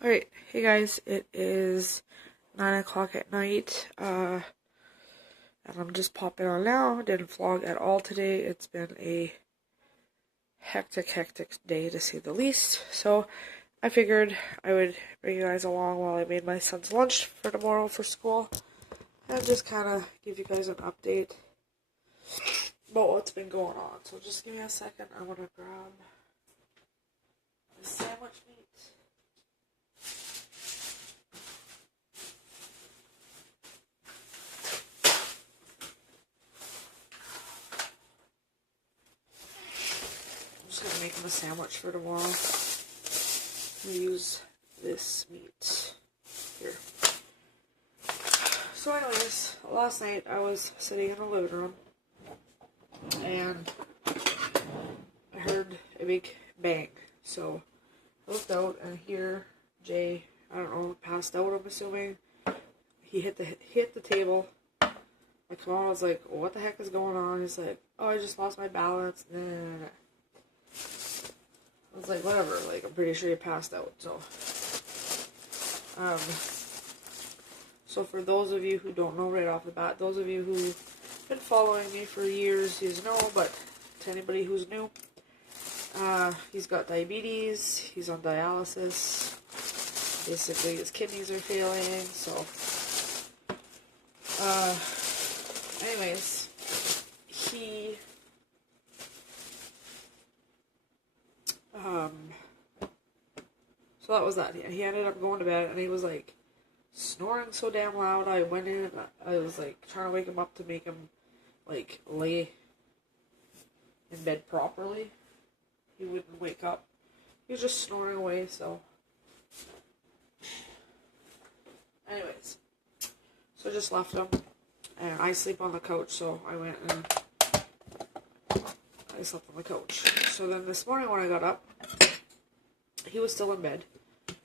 Alright, hey guys, it is 9 o'clock at night, and I'm just popping on now. Didn't vlog at all today. It's been a hectic day to say the least, so I figured I would bring you guys along while I made my son's lunch for tomorrow for school, and just kind of give you guys an update about what's been going on. So just give me a second, I want to grab the sandwich meat. I'm just gonna make him a sandwich for tomorrow. I'm gonna use this meat here. So anyways, last night I was sitting in the living room and I heard a big bang. So I looked out and here Jay, I don't know, passed out, I'm assuming. He hit the table. I come on, I was like, what the heck is going on? He's like, oh, I just lost my balance. Nah. I was like, whatever, like, I'm pretty sure he passed out, so. So for those of you who don't know right off the bat, those of you who've been following me for years, you know, but to anybody who's new, he's got diabetes, he's on dialysis, basically his kidneys are failing, so. Anyways, so that was that. He ended up going to bed, and he was, like, snoring so damn loud. I went in, and I was, like, trying to wake him up to make him, like, lay in bed properly. He wouldn't wake up. He was just snoring away, so. Anyways. So I just left him. And I sleep on the couch, so I went and I slept on the couch. So then this morning when I got up, he was still in bed.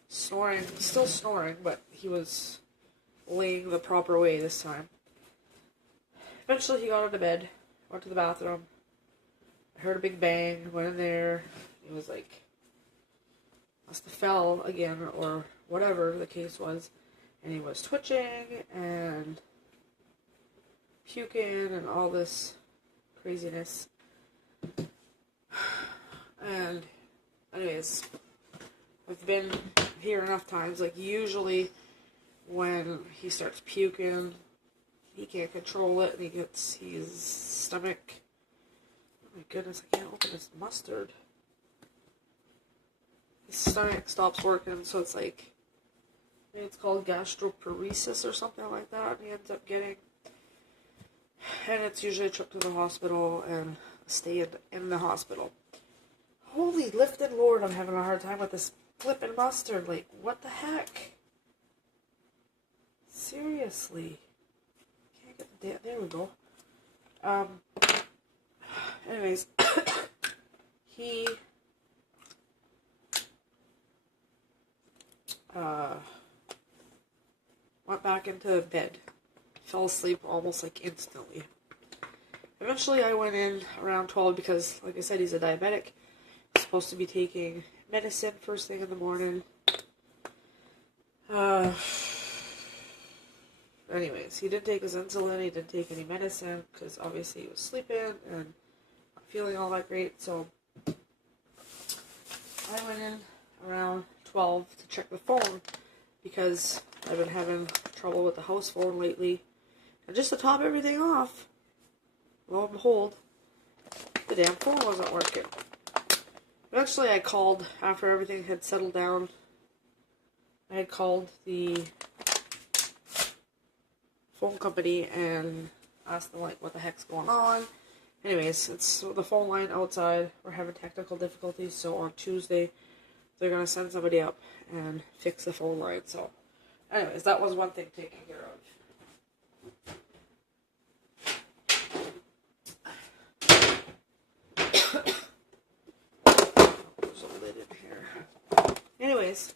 Snoring, still snoring, but he was laying the proper way this time. Eventually he got out of bed, went to the bathroom. I heard a big bang, went in there. He was like, must have fell again or whatever the case was. And he was twitching and puking and all this craziness. And anyways, I've been here enough times, like usually when he starts puking, he can't control it and he gets his stomach, oh my goodness, I can't open this mustard. His stomach stops working, so it's like, maybe it's called gastroparesis or something like that, and he ends up getting, and it's usually a trip to the hospital and a stay in the hospital. Holy lifted Lord, I'm having a hard time with this flippin' mustard. Like, what the heck? Seriously. Can't get the there we go. Anyways, he went back into bed. Fell asleep almost like instantly. Eventually I went in around 12 because, like I said, he's a diabetic. He's supposed to be taking medicine first thing in the morning. Anyways, he didn't take his insulin, he didn't take any medicine because obviously he was sleeping and not feeling all that great. So I went in around 12 to check the phone because I've been having trouble with the house phone lately. And just to top everything off, lo and behold, the damn phone wasn't working. Eventually I called, after everything had settled down, I had called the phone company and asked them, like, what the heck's going on. Anyways, it's the phone line outside. We're having technical difficulties, so on Tuesday they're going to send somebody up and fix the phone line. So, anyways, that was one thing taken care of. There's a lid in here. Anyways,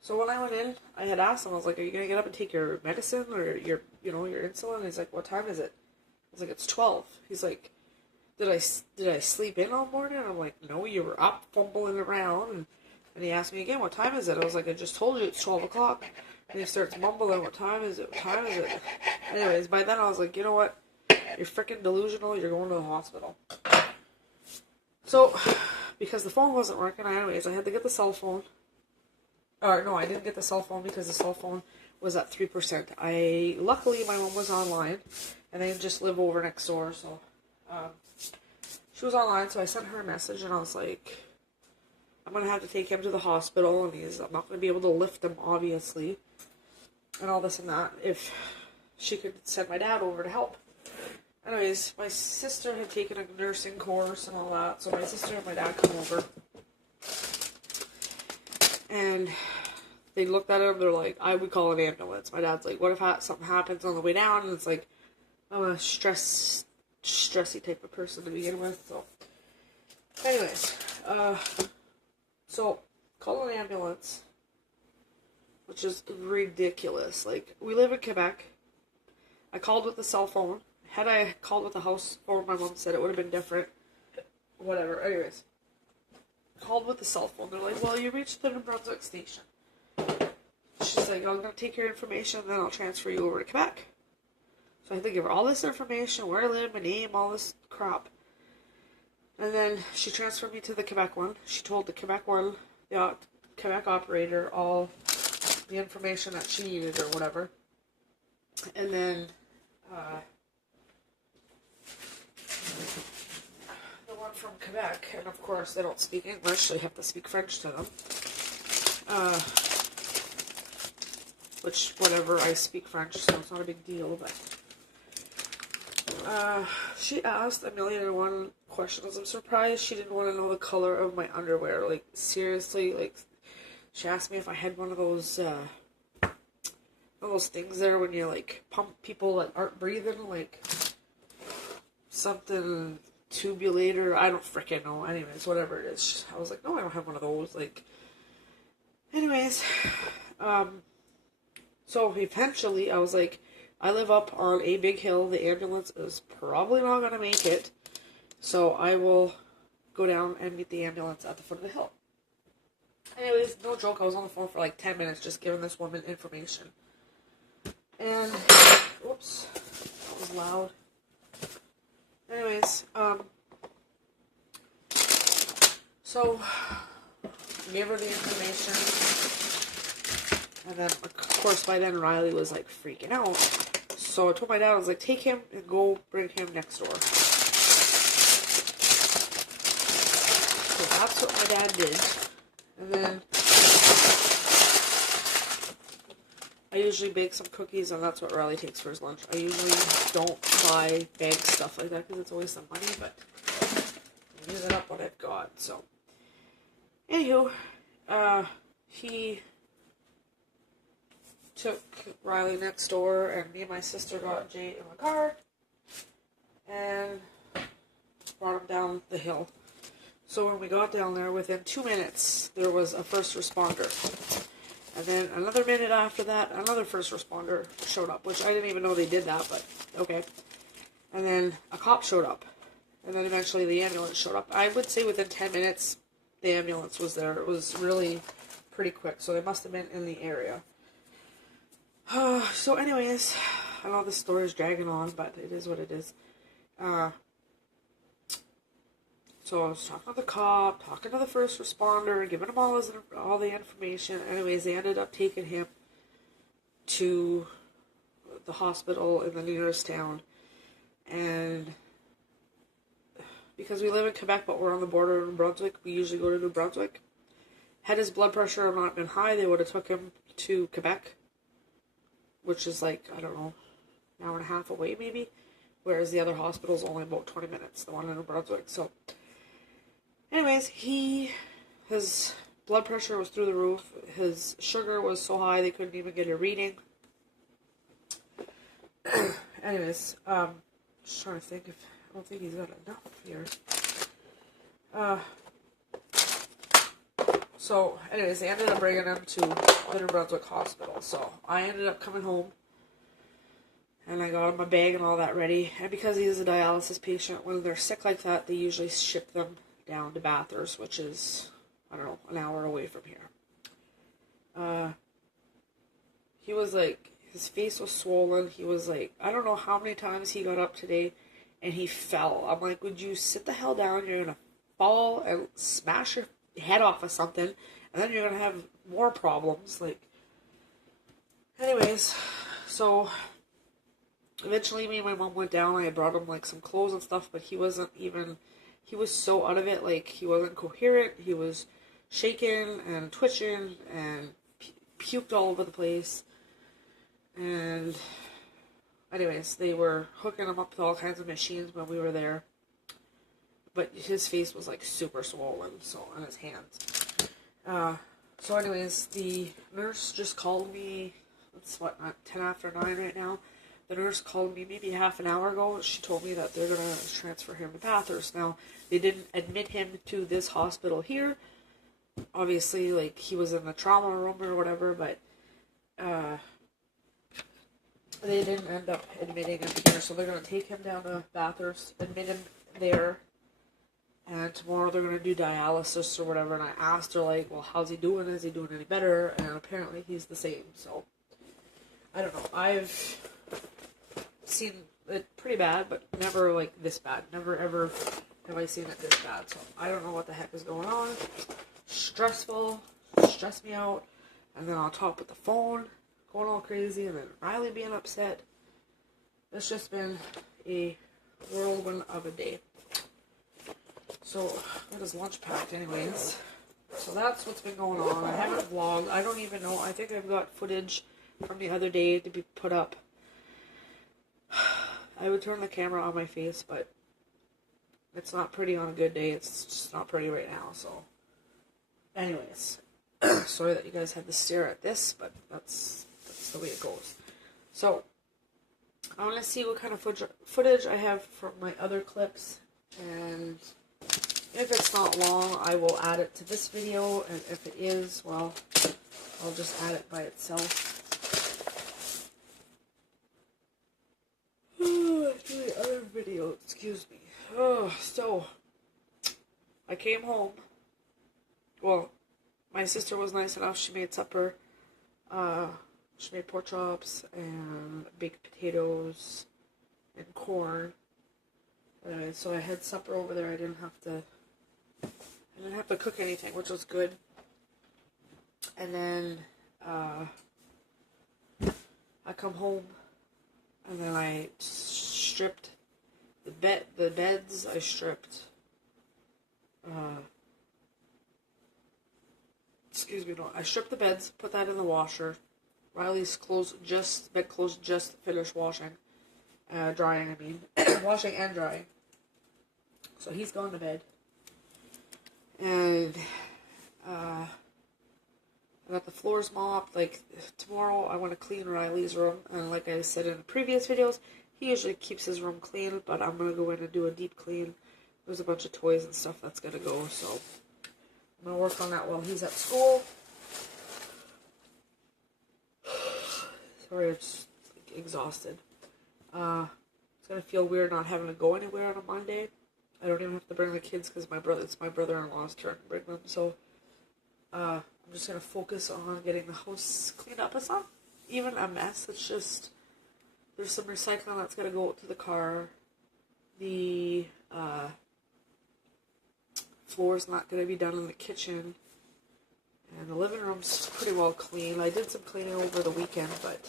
so when I went in, I had asked him, I was like, are you going to get up and take your medicine or your insulin? He's like, what time is it? I was like, it's 12. He's like, did I sleep in all morning? And I'm like, no, you were up fumbling around. And he asked me again, what time is it? I was like, I just told you it's 12 o'clock. And he starts mumbling, what time is it? What time is it? Anyways, by then I was like, you know what? You're freaking delusional. You're going to the hospital. So, because the phone wasn't working, I had to get the cell phone. Or, no, I didn't get the cell phone because the cell phone was at 3%. Luckily, my mom was online, and they just live over next door, so, she was online, so I sent her a message, and I was like, I'm going to have to take him to the hospital, and I'm not going to be able to lift him, obviously, and all this and that, if she could send my dad over to help. Anyways, my sister had taken a nursing course and all that, so my sister and my dad come over, and they looked at him, they're like, I would call an ambulance. My dad's like, what if something happens on the way down? And it's like, I'm a stressy type of person to begin with, so. Anyways, so, call an ambulance, which is ridiculous. Like, we live in Quebec. I called with the cell phone. Had I called with the house phone, my mom said it would have been different. Whatever, anyways. Called with the cell phone. They're like, well, you reached the New Brunswick station. She's like, I'm going to take your information and then I'll transfer you over to Quebec. So I had to give her all this information, where I live, my name, all this crap. And then she transferred me to the Quebec one. She told the Quebec one, the Quebec operator, all the information that she needed or whatever. And then the one from Quebec, and of course they don't speak English, so you have to speak French to them. Which, whatever, I speak French, so it's not a big deal, but she asked 1,000,001 questions. I'm surprised she didn't want to know the color of my underwear. Like, seriously, like, she asked me if I had one of those things there when you, like, pump people that aren't breathing, like, something, tubulator, I don't frickin' know. Anyways, whatever it is. I was like, no, I don't have one of those, like, anyways, so eventually I was like, I live up on a big hill. The ambulance is probably not going to make it. So I will go down and meet the ambulance at the foot of the hill. Anyways, no joke. I was on the phone for like 10 minutes just giving this woman information. And, oops, that was loud. Anyways, so gave her the information. And then, of course, by then, Riley was, like, freaking out. So I told my dad, I was like, take him and go bring him next door. So that's what my dad did. And then I usually bake some cookies, and that's what Riley takes for his lunch. I usually don't buy bag stuff like that because it's always some money, but I'm using up what I've got. So, anywho, he took Riley next door, and me and my sister got Jay in the car and brought him down the hill. So when we got down there, within 2 minutes, there was a first responder. And then another minute after that, another first responder showed up, which I didn't even know they did that, but okay. And then a cop showed up. And then eventually the ambulance showed up. I would say within 10 minutes, the ambulance was there. It was really pretty quick, so they must have been in the area. So anyways, I know this story is dragging on, but it is what it is. So I was talking to the cop, talking to the first responder, giving him all the information. Anyways, they ended up taking him to the hospital in the nearest town. And because we live in Quebec, but we're on the border of New Brunswick, we usually go to New Brunswick. Had his blood pressure not been high, they would have took him to Quebec, which is like, I don't know, an hour and a half away maybe, whereas the other hospital is only about 20 minutes, the one in New Brunswick. So anyways, his blood pressure was through the roof. His sugar was so high they couldn't even get a reading. Anyways, just trying to think if, I don't think he's got enough here. So, anyways, they ended up bringing him to the New Brunswick hospital. So, I ended up coming home. And I got him a bag and all that ready. And because he is a dialysis patient, when they're sick like that, they usually ship them down to Bathurst, which is, I don't know, an hour away from here. He was like, his face was swollen. He was like, I don't know how many times he got up today and he fell. I'm like, would you sit the hell down? You're going to fall and smash your head off of something, and then you're going to have more problems. Like, anyways, so eventually me and my mom went down. I brought him like some clothes and stuff, but he was so out of it. Like, he wasn't coherent. He was shaking and twitching and puked all over the place. And anyways, they were hooking him up with all kinds of machines when we were there. But his face was like super swollen, so, on his hands. So anyways, the nurse just called me. It's what, not 10 after 9 right now. The nurse called me maybe half an hour ago. She told me that they're gonna transfer him to Bathurst. Now, they didn't admit him to this hospital here. Obviously, like, he was in the trauma room or whatever, but they didn't end up admitting him here, so they're going to take him down to Bathurst, admit him there, and tomorrow they're going to do dialysis or whatever. And I asked her, like, well, how's he doing? Is he doing any better? And apparently he's the same, so I don't know. I've seen it pretty bad, but never, like, this bad. Never, ever have I seen it this bad, so I don't know what the heck is going on. Stressful, stressed me out, and then on top with the phone going all crazy, and then Riley being upset. It's just been a whirlwind of a day. So, what is lunch packed anyways? So that's what's been going on. I haven't vlogged. I don't even know. I think I've got footage from the other day to be put up. I would turn the camera on my face, but it's not pretty on a good day. It's just not pretty right now, so. Anyways. Sorry that you guys had to stare at this, but that's the way it goes. So, I want to see what kind of footage I have from my other clips, and if it's not long, I will add it to this video, and if it is, well, I'll just add it by itself. To the other video, excuse me. So, I came home. Well, my sister was nice enough, she made supper. She made pork chops and baked potatoes and corn. So I had supper over there. I didn't have to cook anything, which was good. And then I come home, and then I stripped the beds. I stripped. I stripped the beds, put that in the washer. Riley's bed clothes just finished washing. Drying, I mean. Washing and drying. So he's gone to bed. And, I got the floors mopped. Like, tomorrow I want to clean Riley's room. And like I said in previous videos, he usually keeps his room clean, but I'm going to go in and do a deep clean. There's a bunch of toys and stuff that's going to go, so I'm going to work on that while he's at school. Sorry, I'm just exhausted. It's going to feel weird not having to go anywhere on a Monday. I don't even have to bring the kids because it's my brother-in-law's turn to bring them. So, I'm just going to focus on getting the house cleaned up. It's not even a mess. It's just, there's some recycling that's going to go to the car. The floor's not going to be done in the kitchen. And the living room's pretty well clean. I did some cleaning over the weekend, but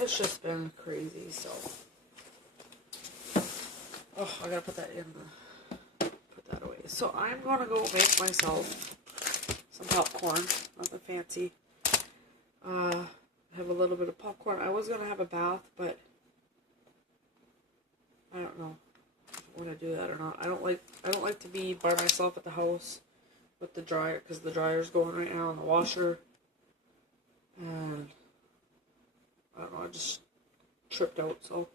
it's just been crazy, so. Oh, I gotta put that away. So I'm gonna go make myself some popcorn. Nothing fancy. Have a little bit of popcorn. I was gonna have a bath, but I don't know if I want to do that or not. I don't like to be by myself at the house with the dryer, because the dryer's going right now and the washer. And I don't know, I just tripped out, so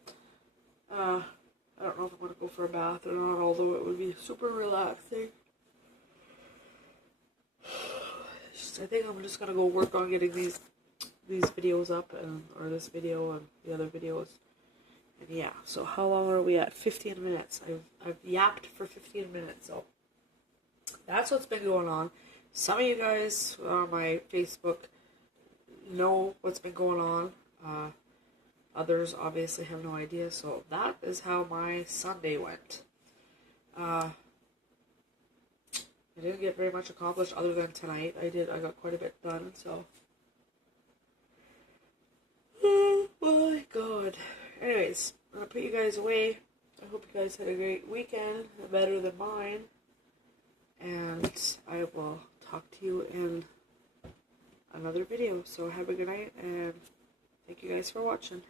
I don't know if I'm going to go for a bath or not, although it would be super relaxing. I think I'm just going to go work on getting these these videos up, or this video and the other videos. And yeah, so how long are we at? 15 minutes. I've yapped for 15 minutes, so that's what's been going on. Some of you guys on my Facebook know what's been going on. Others obviously have no idea, so that is how my Sunday went. I didn't get very much accomplished other than tonight. I got quite a bit done, so. Oh my god. Anyways, I'm gonna put you guys away. I hope you guys had a great weekend, better than mine. And I will talk to you in another video. So have a good night, and thank you guys for watching.